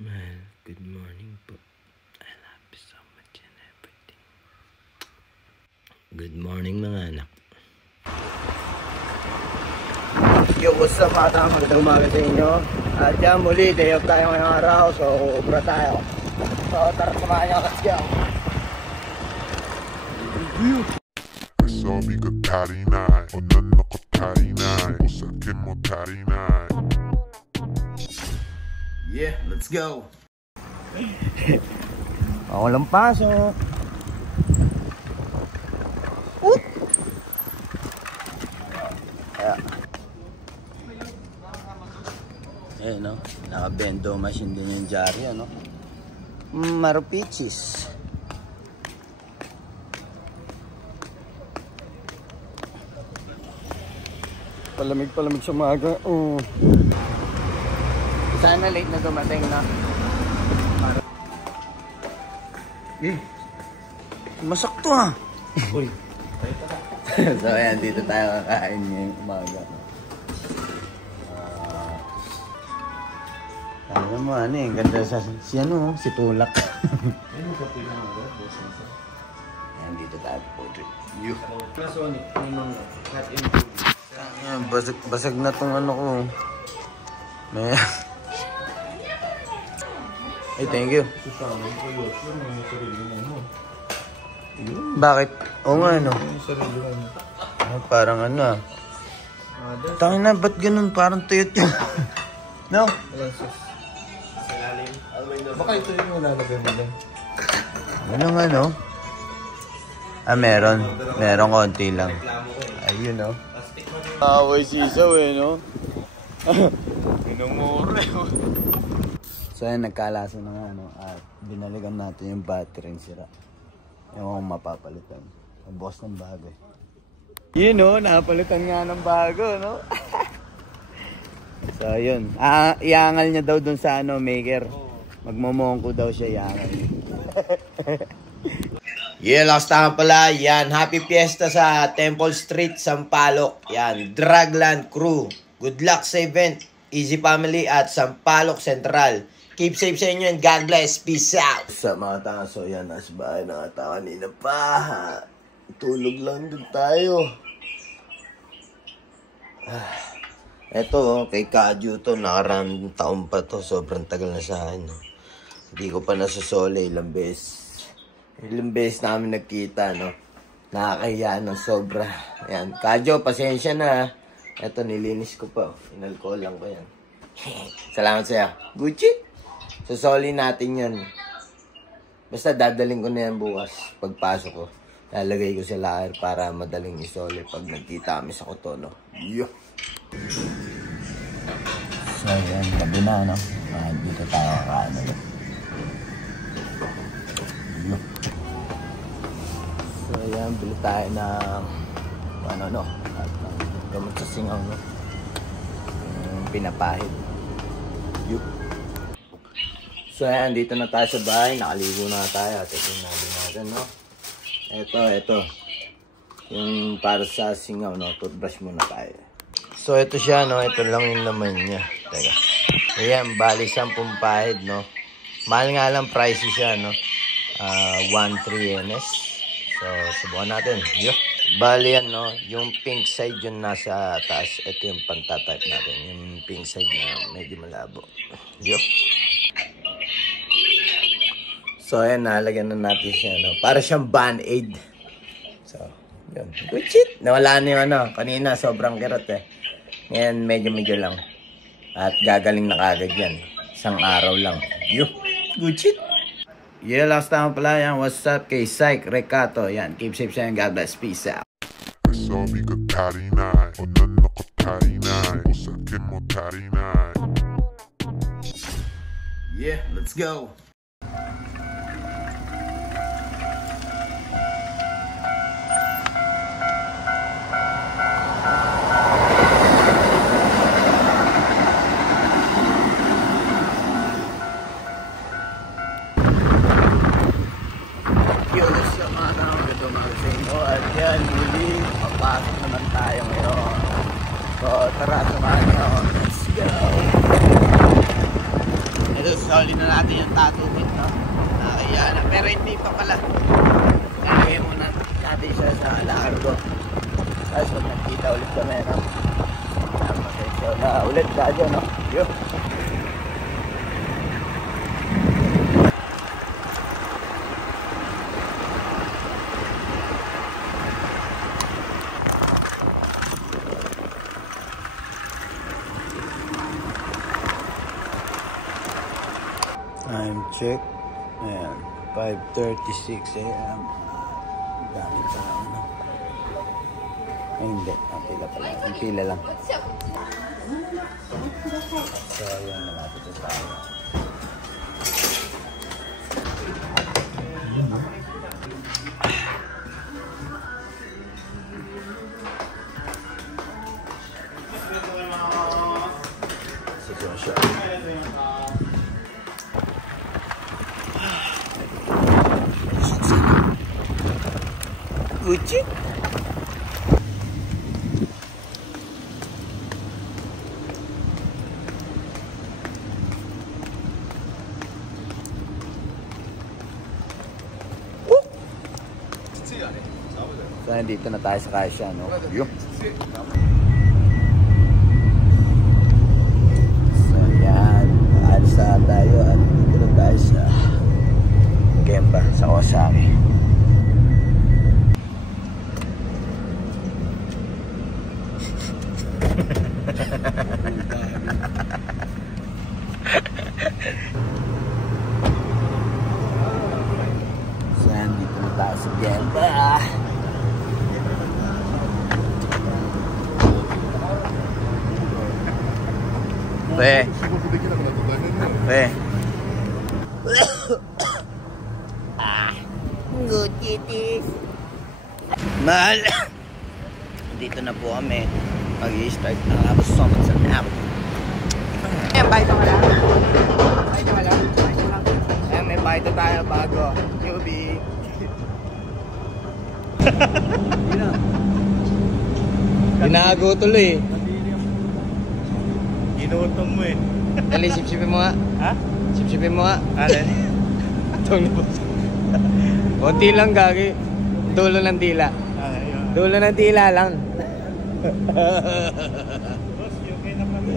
Man, good morning po. I love you so much and everything. Good morning mga anak. Yo, what's up mga tama? Magandang umaga sa inyo. At yan muli, day off tayo ngayong araw. So, ubra tayo. So, tara samahan niyo. Let's go. Sabi ka tari na, onan ako tari na, usakin mo tari na. Yeah, let's go. Walang pasok. Oop! Eh no, naka-bendo machine din yung jari ano. Marupichis. Palamig sa umaga. Sana late na dumating na. Masakto ah. Uy. So ayan, dito tayo kakain ngayong umaga. Ano mo ano eh, ganda sa si ano, si Tulak. Ayan, dito tayo po. Basag na tong ano ko. May hey, thank you. Bakit? Oo nga, ano? Parang ano ah. Tangin na, ba't ganun? Parang tuyot yun. No? Baka ito yung lalagay mo lang. Ano nga, no? Ah, meron. Meron konti lang. Ayun, no? Away sisaw eh, no? Inumure. So yan, nagkalaso na nga, no? At binalikan natin yung battery sira. Yung mapapalitan. Ang boss ng bago. Yun, no? Napalitan nga ng bago, no? So, yun. Iangal niya daw dun sa ano, maker. Magmomongko daw siya, iangal. Yeah, last time pala. Yan, happy fiesta sa Temple Street, Sampaloc. Yan, Dragland Crew. Good luck sa event. Easy Family at Sampaloc Central. Keep safe sa inyo and God bless. Peace out. Sa mga taso, yan, nasa bahay na ata kanina pa. Tulog lang dun tayo. Eto, kay Kadyo to, nakarang taon pa to. Sobrang tagal na sa akin. No? Hindi ko pa nasusole ilang beses. Ilang beses namin nagkita, no? Nakakahiya ng sobra. Ayan, Kadyo, pasensya na. Eto, nilinis ko pa. Inalcohol lang ko yan. Salamat sa'yo. Good shit. Susoli natin yan. Basta dadaling ko na yan bukas. Pagpasok ko, lalagay ko sa locker para madaling isoli pag nagkita kami sa Cotono. Yo! So, yan. Gabi na, no? Dito tayo kakaano ulit. Yo! So, yan. Bili tayo ng ano, at gamot sa singaw, no? Pinapahid. Yo! So, ayan, dito na tayo sa bahay. Nakaligo na tayo. Tingnan natin, no? Ito. Yung para sa singaw, no? Toothbrush muna tayo. So, ito siya, no? Ito lang yung laman niya. Teka. Ayan, bali 10 pahid, no? Mahal nga lang pricey siya, no? 1.3 NS. So, subukan natin. Yo! Bali yan, no? Yung pink side yung nasa taas. Ito yung pantatype natin. Yung pink side na medyo malabo. Yo! So, ayan, nalagyan na natin siya, no? Para siyang band-aid. So, yun. Good shit! Nawala na yung ano. Kanina, sobrang kirot, eh. Ngayon, medyo lang. At gagaling na kagad yan. Isang araw lang. Yo! Good shit! Yeah, last time pala yan. What's up kay Psych Recato? Yan, keep safe sa God bless. Peace out. Sabi ka tari na, onan ako tari na, usakin mo tari na. Yeah, let's go. At yan, muli, papasok naman tayo ngayon. So, tara, samahan niyo. Let's go! Ito Isoli na natin yung tattoo pin, no? Kaya na, pero hindi pa pala. Kaya muna natin siya sa largo. Tapos pag nakita ulit kami, no? So na ulit radyo, no? Yo. Time check. Ayan, 5:36 AM. Dami tao, no? Ay, hindi. Ang pila pala. Ang pila lang. So, ayan, malapit na tayo. Sige, Gucci. So, dito na tayo sa Kaisha, no? Yo. So, yan. Aalis na tayo at dito na tayo sa Gemba, sa Osaki. So, yan. Dito na tayo sa Gemba. Pe. Good kitties. Mahal. Dito na po kami. Mag-i-start na nga po so much sa nap. Ayan, bite mo lang. Bite mo lang. Ayan, may bite tayo bago. Yubi. Ginago tuloy. Ginutong mo eh. Dali, sip-sipin mo nga. Ha? Sip-sipin mo nga. Alin? Itong nabos. Kunti lang gagi. Dulo ng dila. Dulo ng dila lang. Boss, okay na pala.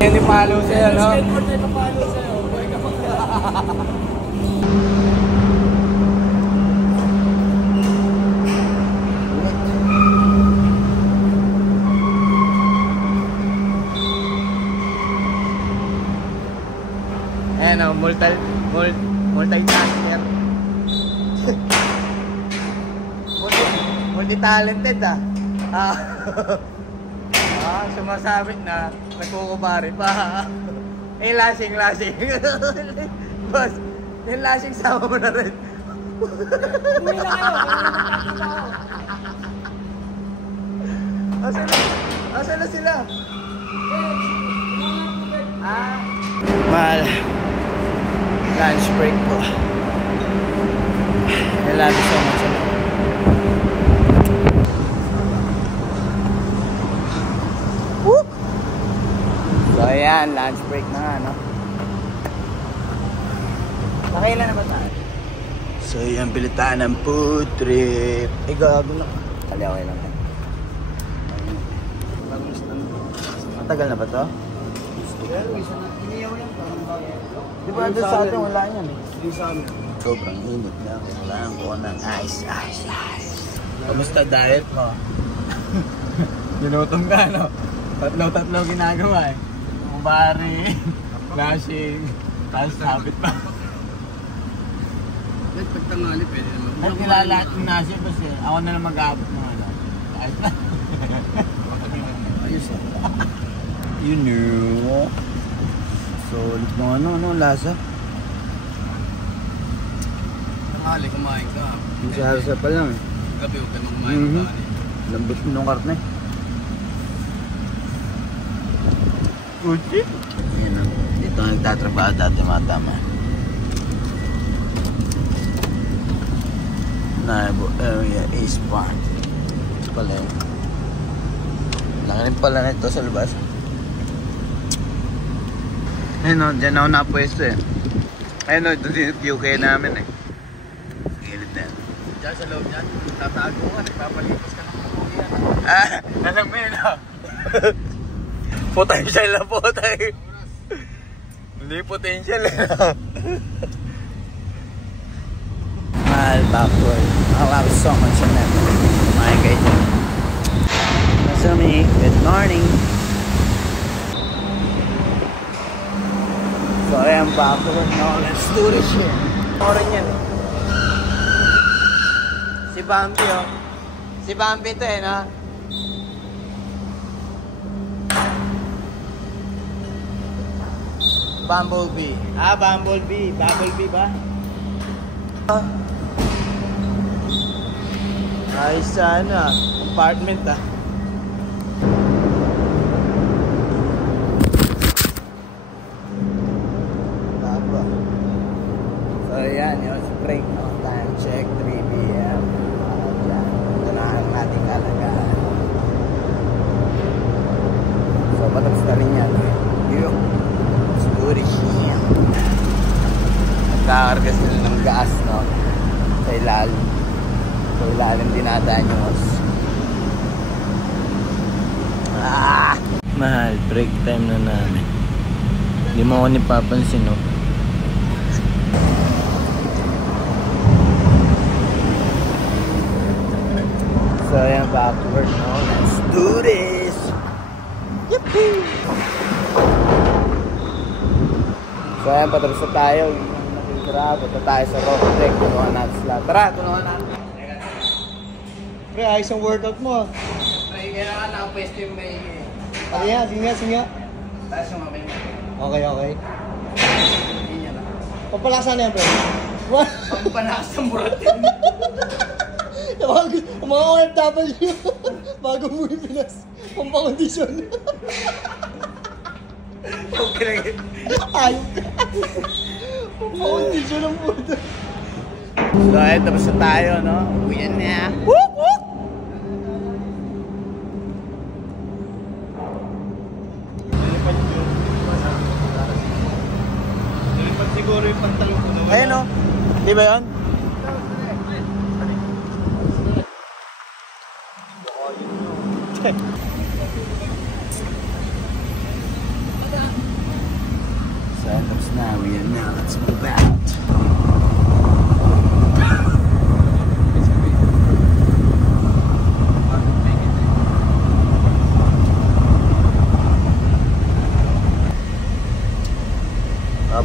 Hindi palo sa'yo, no? Skateboard na palo sa'yo. Boy ka pa. Ayan o, multi-tasker. Multi-talented sumasabit na nagkukubari pa. Eh, lasing. Boss, yung lasing sama mo na rin. Uwi na kayo. Asa na sila? Mahal. Lunch break po. I love you so much. Woo! So ayan, lunch break na nga, no? Nakailan na ba tayo? So ayan, bilitaan ng food trip. Eh, gago na. Okay lang. Matagal na ba to? Di ba doon sa atin wala yan eh? Sobrang init na. Kailangan ko ng ice. Kamusta diet mo? Ginutom ka, no? Tatlo ginagawa eh. Kubari, flashing, tapos sabit pa. Pagtangali pwede naman. At kilala yung nasi kasi ako na lang mag-aabot ng ano. Ayos na. Ayos na. You know. Solid mo ano, lasa. Tangali, kumain ka. Yung sarsa pa lang eh. Gabi huwag ka nung kumain ng tangali. Lambot mo nung karne. Gucci? Ayan na. Dito nagtatrabaho dati mga tama. Naibo area is part. pala yun. Laki rin pala na ito sa labas. Ayun o, dyan ako napwesto eh. Ayun o, ito din yung QK namin eh. Gilid na yan. Diyan sa loob niyan, tatago ka, nagpapalipas ka ng kukuya. Alam mo yun o. Potential na po tayo. Hindi potential eh. Mahal backward. I'll have so much on that. My guys. Masumi, good morning. So ayan backward. No, let's do this shit. Oran yan. Si Bambi oh. Si Bambi to eh no. Bumblebee. Bumblebee. Bumblebee ba? Ayos sa ano apartment ah. Tapa. So yan, yung spring no? Time check 3 p.m. Ito na ang ating alagaan. So patapos na rin yan. Yung nagkakargas nila ng gas no? Sa ilalim. Sa ilalim dinadaan yung os. Mahal, break time na namin. Hindi mo ako nipapansin no? So yan, backward no? Let's do this! Yippee! So ayan, patapos na tayo. Punta tayo sa rock deck. Tulungan natin sila. Tara, tulungan natin. Pre, ayos ang workout mo. Pre, kailangan nakapwesto yung may... Sige nga. Taas yung mamay mo. Okay. Hindi niya na. Pampalaksan na yan, pre. What? Pampanakas ng buratin. Ang mga OFW, bago mo yung Pinas, pampakondisyon. Okay. Ayok ka. Pampakondisyon ang puto. So ayun, tapos na tayo, no? Uyan na. Woop! Woop! Nalipat siguro yung pantalong ko na. Ayun, no? Di ba yun? So ayun, tapos na. Uyan na. Let's move out.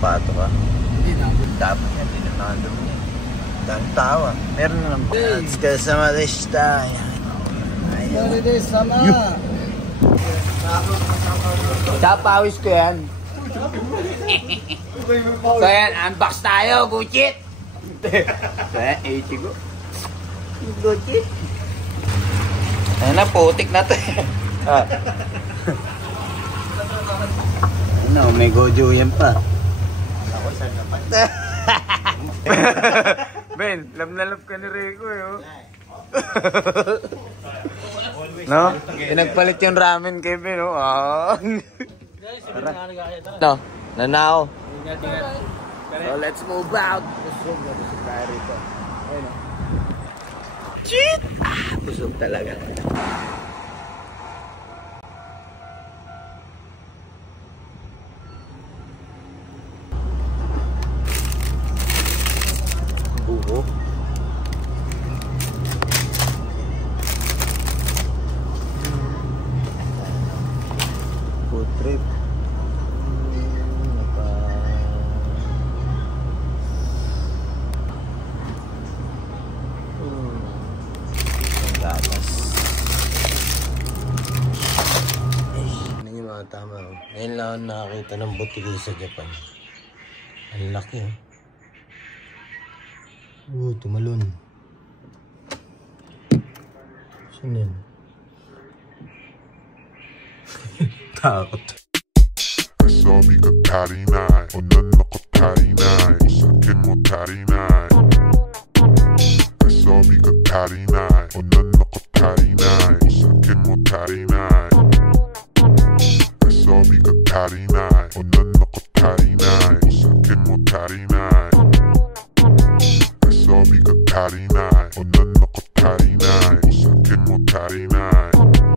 Pato ka. Hindi na. Dapat yan, hindi na nakandumi niya. Dahil tawa. Meron na lang. Let's go sa malista. Holiday sama. Tapawis ko yan. So yan, unbox tayo, Gucci. So yan, 80 ko. Gucci. Ayun na, putik na to. Ano, may gojo yan pa. Ben, love na love ka ni Rico eh. Oh. No? Pinagpalit yung ramen kay Ben. Oh. No, nanao. So let's move out. Shit! Busog talaga. Buho. Food trip. Gatas. Ano yung mga tama? Ngayon lang ako nakakita ng butiki sa Japan. Ang laki oh. Tumalon. Saan yan? Takot. Sabi ka tari na, unan ako tari na, usakin mo tari na. Sabi ka tari na, unan ako tari na. 足りない遊びが足りない女の子足りないお酒も足りない遊びが足りない女の子足りない